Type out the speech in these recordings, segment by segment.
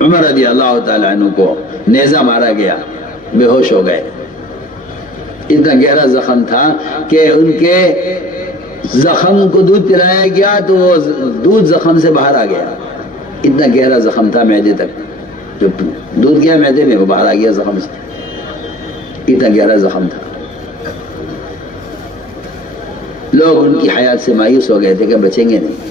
عمر رضی اللہ تعالیٰ عنہ کو نیزہ مارا گیا، بے ہوش ہو گئے، اتنا گہرا زخم تھا کہ ان کے زخم کو دودھ پلایا گیا تو وہ دودھ زخم سے باہر آ گیا، اتنا گہرا زخم تھا معدے تک، جو دودھ گیا معدے میں وہ باہر آ گیا زخم سے، اتنا گہرا زخم تھا۔ لوگ ان کی حیات سے مایوس ہو گئے تھے کہ بچیں گے نہیں،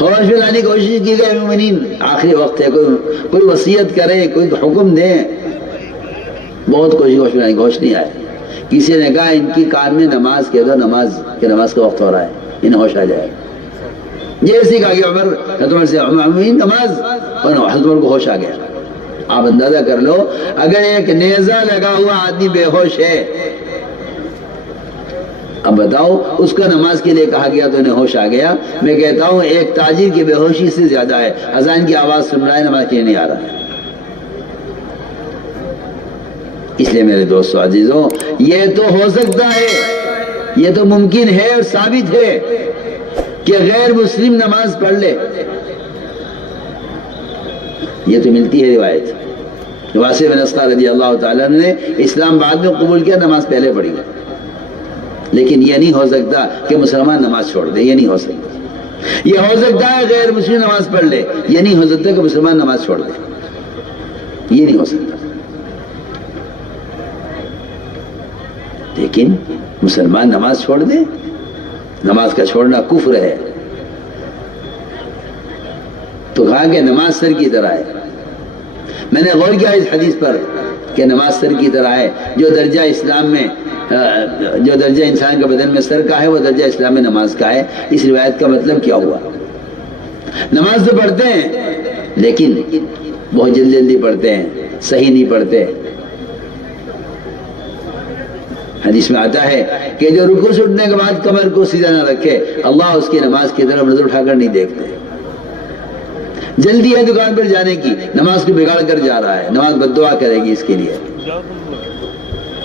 ہوش میں لانے کی کوشش کی گئی، مومنین آخری وقت ہے، کوئی وصیت کرے، کوئی حکم دے، بہت کوشش ہوش میں لانے کی، ہوش نہیں آئے۔ کسی نے کہا ان کی کان میں نماز کہہ دو، نماز کا وقت ہو رہا ہے، انہیں ہوش آ جائے۔ جیسے کہا کہ عمر سے نماز، اور حضرت عمر کو ہوش آ گیا۔ آپ اندازہ کر لو، اگر ایک نیزہ لگا ہوا آدمی بے ہوش ہے، اب بتاؤ اس کا نماز کے لیے کہا گیا تو انہیں ہوش آ گیا۔ میں کہتا ہوں ایک تاجر کی بے ہوشی سے زیادہ ہے، اذان کی آواز سن رہا ہے، نماز کے لیے نہیں آ رہا ہے۔ اس لیے میرے دوستو عزیزوں، یہ تو ہو سکتا ہے، یہ تو ممکن ہے اور ثابت ہے کہ غیر مسلم نماز پڑھ لے، یہ تو ملتی ہے روایت۔ واسع بن اسقر رضی اللہ تعالیٰ نے اسلام بعد میں قبول کیا، نماز پہلے پڑھی، لیکن یہ نہیں ہو سکتا کہ مسلمان نماز چھوڑ دے، یہ نہیں ہو سکتا۔ یہ ہو سکتا ہے غیر مسلم نماز پڑھ لے، یہ نہیں ہو سکتا کہ مسلمان نماز چھوڑ دے، یہ نہیں ہو سکتا۔ لیکن مسلمان نماز چھوڑ دے، نماز کا چھوڑنا کفر ہے۔ تو کہا کہ نماز سر کی طرح ہے۔ میں نے غور کیا اس حدیث پر کہ نماز سر کی طرح ہے، جو درجہ اسلام میں، جو درجہ انسان کے بدن میں سر کا ہے، وہ درجہ اسلام میں نماز کا ہے۔ اس روایت کا مطلب کیا ہوا؟ نماز تو پڑھتے ہیں لیکن بہت جلدی جلدی پڑھتے ہیں، صحیح نہیں پڑھتے۔ حدیث میں آتا ہے کہ جو رکوع سے اٹھنے کے بعد کمر کو سیدھا نہ رکھے، اللہ اس کی نماز کی طرف نظر اٹھا کر نہیں دیکھتے۔ جلدی ہے دکان پر جانے کی، نماز کو بگاڑ کر جا رہا ہے، نماز بد دعا کرے گی اس کے لیے،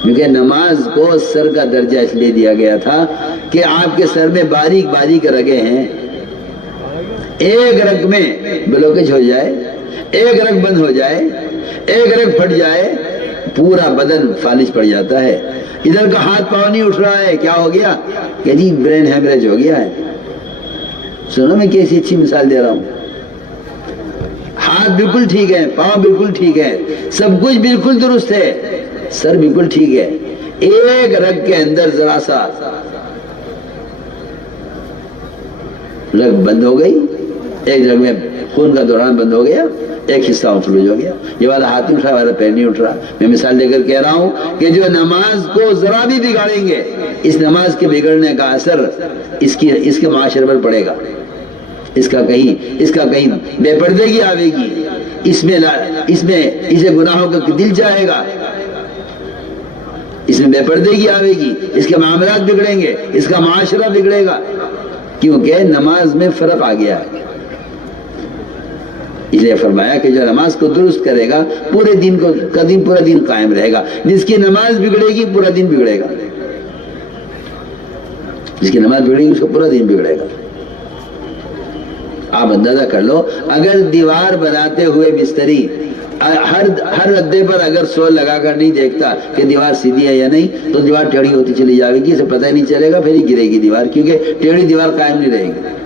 کیونکہ نماز کو سر کا درجہ اس لیے دیا گیا تھا کہ آپ کے سر میں باریک باریک رگیں ہیں، ایک رگ میں بلوکج ہو جائے، ایک رگ بند ہو جائے، ایک رگ پھٹ جائے، پورا بدن فالج پڑ جاتا ہے۔ ادھر کا ہاتھ پاؤں نہیں اٹھ رہا ہے، کیا ہو گیا؟ کہ جی برین ہیمریج ہو گیا ہے۔ سنو میں کیسی اچھی مثال دے رہا ہوں، ہاتھ بالکل ٹھیک ہے، پاؤں بالکل ٹھیک ہے، سب کچھ بالکل درست ہے، سر بالکل ٹھیک ہے، ایک رگ کے اندر ذرا سا رگ بند ہو گئی، ایک رگ میں خون کا دوران بند ہو گیا، ایک حصہ فلوج ہو گیا، یہ والا ہاتھ نہیں اٹھ رہا، والا پیر نہیں اٹھ رہا۔ میں مثال دے کر کہہ رہا ہوں کہ جو نماز کو ذرا بھی بگاڑیں گے، اس نماز کے بگڑنے کا اثر اس کے معاشرے پر پڑے گا، اس کا کہیں بے پردگی آئے گی، اس میں اسے گناہوں کا دل چاہے گا، اس میں بے پردگی آئے گی، اس کے معاملات بگڑیں گے، اس کا معاشرہ بگڑے گا، کیونکہ نماز میں فرق آ گیا ہے۔ اس لیے فرمایا کہ جو نماز کو درست کرے گا پورا دن قائم رہے گا، جس کی نماز بگڑے گی پورا دن بگڑے گا، جس کی نماز بگڑے گی اس کو پورا دن بگڑے گا۔ آپ اندازہ کر لو، اگر دیوار بناتے ہوئے مستری ہر ردے پر اگر سول لگا کر نہیں دیکھتا کہ دیوار سیدھی ہے یا نہیں، تو دیوار ٹیڑھی ہوتی چلی جائے گی، اسے پتہ ہی نہیں چلے گا، پھر ہی گرے گی دیوار، کیونکہ ٹیڑھی دیوار قائم نہیں رہے گی۔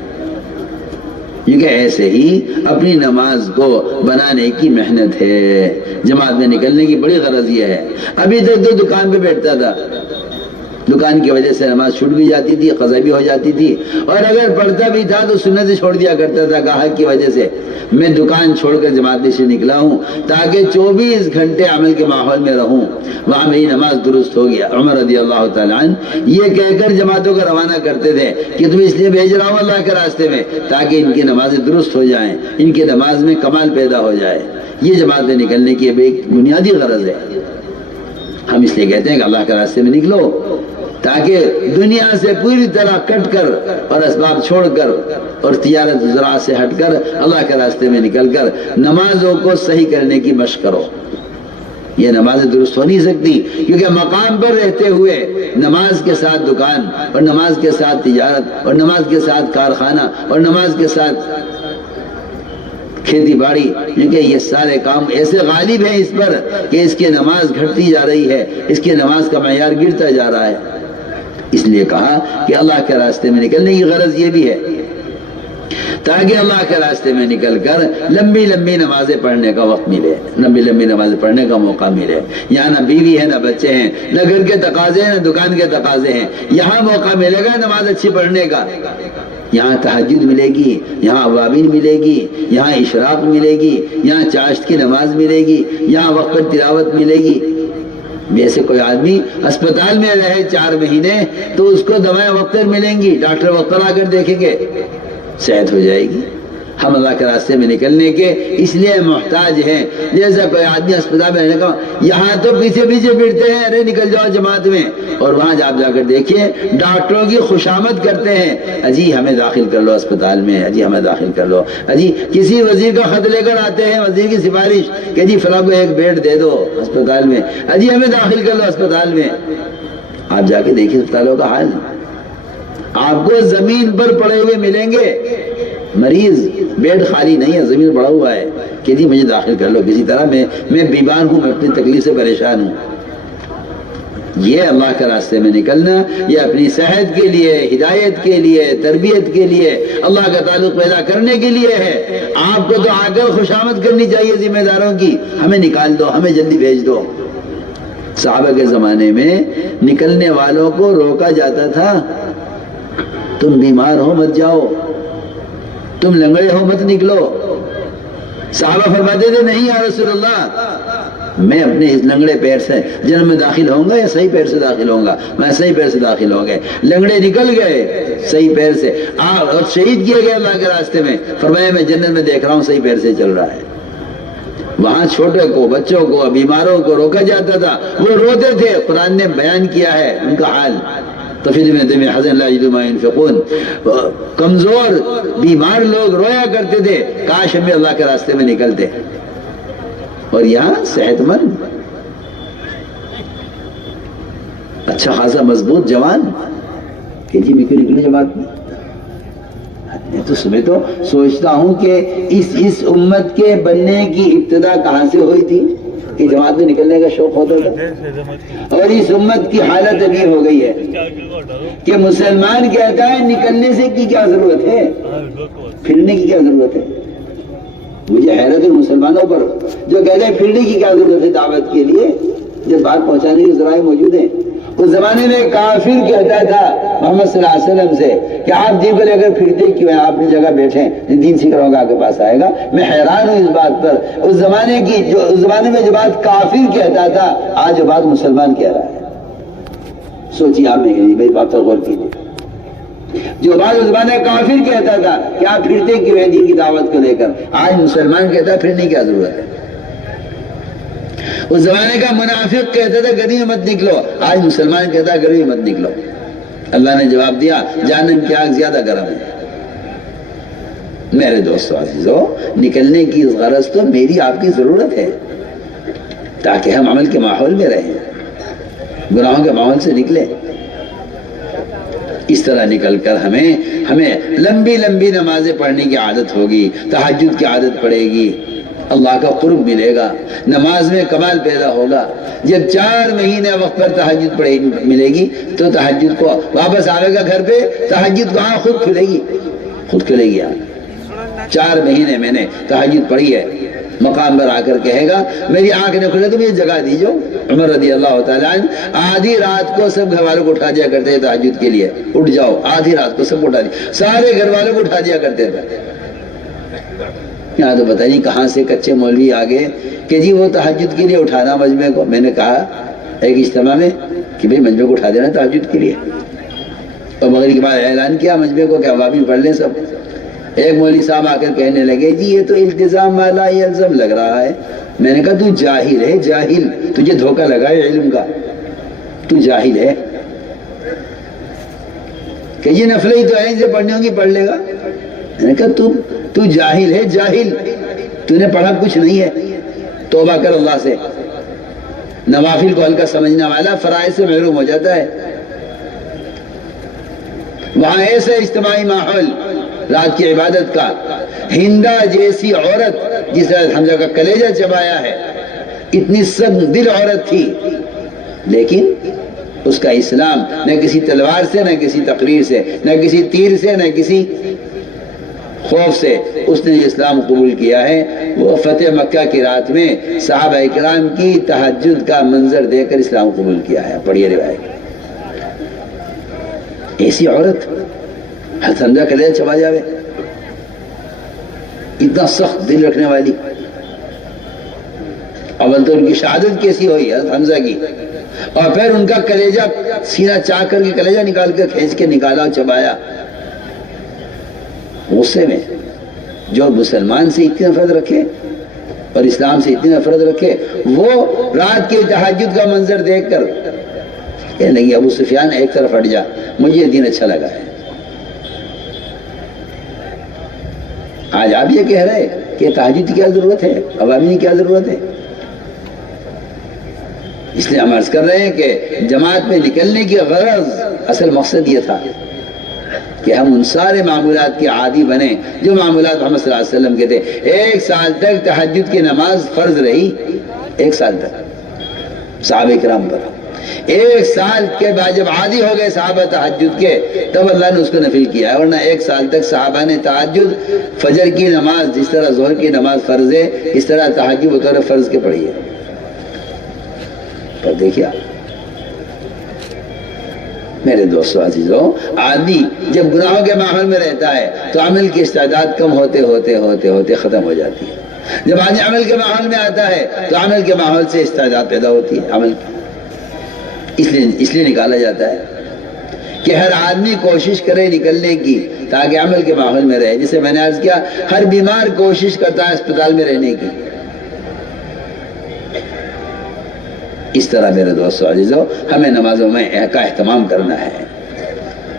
کیونکہ ایسے ہی اپنی نماز کو بنانے کی محنت ہے، جماعت میں نکلنے کی بڑی غرض یہ ہے۔ ابھی تک تو دکان پہ بیٹھتا تھا، دکان کی وجہ سے نماز چھوٹ بھی جاتی تھی، قضا بھی ہو جاتی تھی، اور اگر پڑھتا بھی تھا تو سنت چھوڑ دیا کرتا تھا گاہک کی وجہ سے۔ میں دکان چھوڑ کر جماعت سے نکلا ہوں تاکہ 24 گھنٹے عمل کے ماحول میں رہوں، وہاں میری نماز درست ہو گیا۔ عمر رضی اللہ تعالیٰ عنہ یہ کہہ کر جماعتوں کو روانہ کرتے تھے کہ تم اس لیے بھیج رہا ہوں اللہ کے راستے میں تاکہ ان کی نمازیں درست ہو جائیں، ان کی نماز میں کمال پیدا ہو جائے۔ یہ جماعت میں نکلنے کی ایک بنیادی غرض ہے۔ ہم اس لیے کہتے ہیں کہ اللہ کے راستے میں نکلو تاکہ دنیا سے پوری طرح کٹ کر اور اسباب چھوڑ کر اور تجارت زراعت سے ہٹ کر اللہ کے راستے میں نکل کر نمازوں کو صحیح کرنے کی مشق کرو۔ یہ نمازیں درست ہو نہیں سکتی کیونکہ مقام پر رہتے ہوئے نماز کے ساتھ دکان اور نماز کے ساتھ تجارت اور نماز کے ساتھ کارخانہ اور نماز کے ساتھ کھیتی باڑی، کیونکہ یہ سارے کام ایسے غالب ہیں اس پر کہ اس کی نماز گھٹتی جا رہی ہے، اس کی نماز کا معیار گرتا جا رہا ہے۔ اس لیے کہا کہ اللہ کے راستے میں نکلنے کی غرض یہ بھی ہے تاکہ اللہ کے راستے میں نکل کر لمبی لمبی نمازیں پڑھنے کا وقت ملے، لمبی لمبی نمازیں پڑھنے کا موقع ملے۔ یہاں نہ بیوی ہے، نہ بچے ہیں، نہ گھر کے تقاضے ہیں، نہ دکان کے تقاضے ہیں، یہاں موقع ملے گا نماز اچھی پڑھنے کا۔ یہاں تہجد ملے گی، یہاں اوابین ملے گی، یہاں اشراق ملے گی، یہاں چاشت کی نماز ملے گی، یہاں وقت پر تلاوت ملے گی۔ جیسے کوئی آدمی اسپتال میں رہے 4 مہینے تو اس کو دوائیں وقت پر ملیں گی، ڈاکٹر وقت پر آ کر دیکھیں گے، صحت ہو جائے گی۔ ہم اللہ کے راستے میں نکلنے کے اس لیے محتاج ہیں۔ جیسا کوئی آدمی اسپتال میں رہنے کا، یہاں تو پیچھے پیچھے پھرتے ہیں، ارے نکل جاؤ جماعت میں، اور وہاں آپ جا کر دیکھیے ڈاکٹروں کی خوشامد کرتے ہیں، اجی ہمیں داخل کر لو اسپتال میں، اجی ہمیں داخل کر لو، اجی کسی وزیر کا خط لے کر آتے ہیں، وزیر کی سفارش کہ جی فلاں کو ایک بیڈ دے دو اسپتال میں، اجی ہمیں داخل کر لو اسپتال میں۔ آپ جا کے دیکھیے اسپتالوں کا حال، آپ کو زمین پر پڑے ہوئے ملیں گے مریض، بیڈ خالی نہیں ہے، زمین پڑا ہوا ہے کہ جی مجھے داخل کر لو کسی طرح، میں بیمار ہوں، میں اپنی تکلیف سے پریشان ہوں۔ یہ اللہ کے راستے میں نکلنا، یہ اپنی صحت کے لیے، ہدایت کے لیے، تربیت کے لیے، اللہ کا تعلق پیدا کرنے کے لیے ہے۔ آپ کو تو آ کر خوشامد کرنی چاہیے ذمہ داروں کی، ہمیں نکال دو، ہمیں جلدی بھیج دو۔ صحابہ کے زمانے میں نکلنے والوں کو روکا جاتا تھا، تم بیمار ہو مت جاؤ، تم لنگڑے ہو مت نکلو۔ صحابہ فرماتے تھے نہیں یا رسول اللہ، میں اپنے اس لنگڑے پیر سے جنم میں داخل ہوں گا یا صحیح پیر سے داخل ہوں گا؟ میں صحیح پیر سے داخل ہو گئے، لنگڑے نکل گئے صحیح پیر سے، اور شہید کیے گئے اللہ کے راستے میں۔ فرمایا میں جنت میں دیکھ رہا ہوں صحیح پیر سے چل رہا ہے۔ وہاں چھوٹے کو، بچوں کو، بیماروں کو روکا جاتا تھا، وہ روتے تھے۔ قرآن نے بیان کیا ہے ان کا حال، کمزور بیمار لوگ رویا کرتے تھے، کاش ہمیں اللہ کے راستے میں نکلتے۔ اور یہاں صحت مند، اچھا خاصا مضبوط جوان کہ جی میں کیوں نکلوں جماعت میں؟ میں تو سوچتا ہوں کہ اس امت کے بننے کی ابتدا کہاں سے ہوئی تھی کہ جماعت میں نکلنے کا شوق ہوتا تھا، اور اس امت کی حالت ابھی ہو گئی ہے کہ مسلمان کہتا ہے نکلنے سے کی کیا ضرورت ہے، پھرنے کی کیا ضرورت ہے۔ مجھے حیرت ہے مسلمانوں پر جو کہتے ہیں پھرنے کی کیا ضرورت ہے دعوت کے لیے، جب بات پہنچانے کے ذرائع موجود ہیں۔ اس زمانے میں کافر کہتا تھا محمد صلی اللہ علیہ وسلم سے کہ آپ دین کو لے کر پھرتے کیوں ہیں، آپ اپنی جگہ بیٹھیں، دین سیکھ رہا ہوں گا آپ کے پاس آئے گا۔ میں حیران ہوں اس بات پر، اس زمانے میں جو بات کافر کہتا تھا آج جو بات مسلمان کہہ رہا ہے۔ سوچیے آپ میں میری بات پر غور کیجیے، جو بات اس زمانے میں کافر کہتا تھا کہ آپ پھرتے کیوں ہیں دین کی دعوت کو لے کر، آج مسلمان کہتا ہے پھرنے کی کیا ضرورت ہے۔ اس زمانے کا منافق کہتا تھا گرمی میں مت نکلو، آج مسلمان کہتا ہے گرمی میں مت نکلو۔ اللہ نے جواب دیا جہنم کی آگ زیادہ گرم ہے۔ میرے دوستو عزیزو، نکلنے کی غرض تو میری آپ کی ضرورت ہے تاکہ ہم عمل کے ماحول میں رہیں، گناہوں کے ماحول سے نکلیں۔ اس طرح نکل کر ہمیں لمبی لمبی نمازیں پڑھنے کی عادت ہوگی، تہجد کی عادت پڑے گی، اللہ کا قرب ملے گا، نماز میں کمال پیدا ہوگا۔ جب 4 مہینے وقت پر تہجد ملے گی تو تہجد کو واپس آئے گا گھر پہ، تہجد وہاں خود کھلے گی۔ 4 مہینے میں نے تہجد پڑھی ہے، مقام پر آ کر کہے گا میری آنکھ نے کھلے تو مجھے جگہ دیجو۔ عمر رضی اللہ تعالیٰ عنہ آدھی رات کو سب گھر والوں کو اٹھا دیا کرتے تھے تہجد کے لیے، اٹھ جاؤ، آدھی رات کو سب اٹھا دیا، سارے گھر والوں کو اٹھا دیا کرتے تھے۔ یہاں تو پتہ نہیں کہاں سے کچے مولوی آگے کہ جی وہ تہجد کے لیے اٹھانا مجمع کو۔ میں نے کہا ایک اجتماع میں کہ بھئی مجمع کو اٹھا دینا تہجد کے لیے، اور مغرب کے بعد اعلان کیا مجمع کو کہ عوامی پڑھ لیں سب۔ ایک مولوی صاحب آ کر کہنے لگے جی یہ تو التزام والا یلزم لگ رہا ہے۔ میں نے کہا تو جاہل ہے، جاہل، تجھے دھوکہ لگا ہے علم کا، تو جاہل ہے کہ یہ نفلیں ہی تو ہیں اسے پڑھنے ہوں گی پڑھ لے گا۔ میں نے کہا تو جاہل ہے، جاہل، تو نے پڑھا کچھ نہیں ہے، توبہ کر اللہ سے۔ نوافل کو ہلکا سمجھنے والا فرائض سے محروم ہو جاتا ہے۔ وہاں ایسے اجتماعی ماحول رات کی عبادت کا، ہندا جیسی عورت جس نے حمزہ کا کلیجہ چبایا ہے، اتنی سخت دل عورت تھی، لیکن اس کا اسلام نہ کسی تلوار سے، نہ کسی تقریر سے، نہ کسی تیر سے، نہ کسی خوف سے اس نے اسلام قبول کیا ہے۔ وہ فتح مکہ کی رات میں صحابہ اکرام کی تہجد کا منظر دے کر اسلام قبول کیا ہے۔ پڑھیے روایت، ایسی عورت حمزہ کلیجہ چبا جاوے، اتنا سخت دل رکھنے والی، اول تو ان کی شہادت کیسی ہوئی حضرت حمزہ کی، اور پھر ان کا کلیجہ سینہ چاک کر کے کلیجہ نکال کر کھینچ کے نکالا اور چبایا غصے میں۔ جو مسلمان سے اتنی نفرت رکھے اور اسلام سے اتنی نفرت رکھے، وہ رات کے تہجد کا منظر دیکھ کر کہنے لگی ابو سفیان ایک طرف ہٹ جا، مجھے یہ دین اچھا لگا ہے۔ آج آپ یہ کہہ رہے کہ تہجد کی کیا ضرورت ہے، عوامی کی کیا ضرورت ہے؟ اس لیے ہم عرض کر رہے ہیں کہ جماعت میں نکلنے کی غرض، اصل مقصد یہ تھا کہ ہم ان سارے معمولات کے عادی بنیں جو معمولات محمد صلی اللہ علیہ وسلم کے تھے۔ 1 سال تک تہجد کی نماز فرض رہی، 1 سال تک صحابہ کرام پر۔ 1 سال کے بعد جب عادی ہو گئے صحابہ تہجد کے، تب اللہ نے اس کو نفل کیا ہے، ورنہ 1 سال تک صحابہ نے تہجد، فجر کی نماز جس طرح ظہر کی نماز فرض ہے، اس طرح تہجد بطور فرض کے پڑھی ہے۔ پر دیکھیے میرے دوستو عزیزو، آدمی جب گناہوں کے ماحول میں رہتا ہے تو عمل کی استعداد کم ہوتے ہوتے ہوتے ہوتے ختم ہو جاتی ہے۔ جب آدمی عمل کے ماحول میں آتا ہے تو عمل کے ماحول سے استعداد پیدا ہوتی ہے عمل کی۔ اس لیے نکالا جاتا ہے کہ ہر آدمی کوشش کرے نکلنے کی تاکہ عمل کے ماحول میں رہے۔ جسے میں نے عرض کیا، ہر بیمار کوشش کرتا ہے اسپتال میں رہنے کی۔ اس طرح میرے دوستو عزیزو، ہمیں نمازوں میں کا اہتمام کرنا ہے۔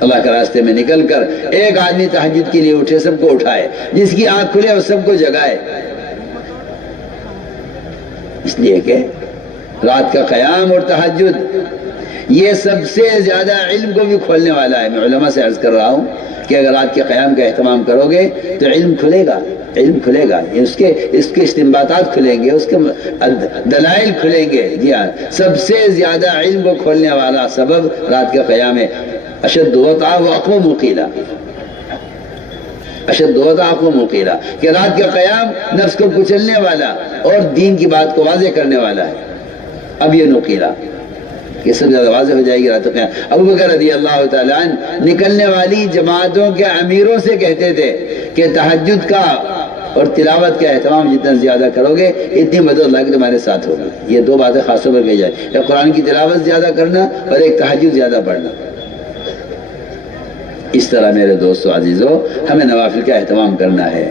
اللہ کے راستے میں نکل کر ایک آدمی تہجد کے لیے اٹھے، سب کو اٹھائے، جس کی آنکھ کھلے اور سب کو جگائے۔ اس لیے کہ رات کا قیام اور تہجد یہ سب سے زیادہ علم کو بھی کھولنے والا ہے۔ میں علماء سے عرض کر رہا ہوں کہ اگر رات کے قیام کا اہتمام کرو گے تو علم کھلے گا، علم کھلے گا، اس کے استنباطات کھلیں گے، اس کے دلائل کھلیں گے۔ جی ہاں، سب سے زیادہ علم کو کھولنے والا سبب رات کا قیام ہے۔ اشد وطأ و اقوم قیلا، اشد وطأ و اقوم قیلا، کہ رات کا قیام نفس کو کچلنے والا اور دین کی بات کو واضح کرنے والا ہے۔ اب یہ نقیلا، یہ سب زیادہ واضح ہو جائے گی رات قیام۔ ابو بکر رضی اللہ تعالیٰ عنہ نکلنے والی جماعتوں کے امیروں سے کہتے تھے کہ تہجد کا اور تلاوت کا اہتمام جتنا زیادہ کرو گے اتنی مدد اللہ کی تمہارے ساتھ ہوگی۔ یہ 2 باتیں خاص طور پر کہی جائے، ایک قرآن کی تلاوت زیادہ کرنا اور ایک تہجد زیادہ پڑھنا۔ اس طرح میرے دوستو عزیزو، ہمیں نوافل کا اہتمام کرنا ہے۔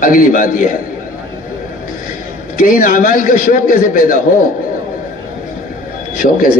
اگلی بات یہ ہے کہ ان اعمال کا شوق کیسے پیدا ہو، شوق کیسے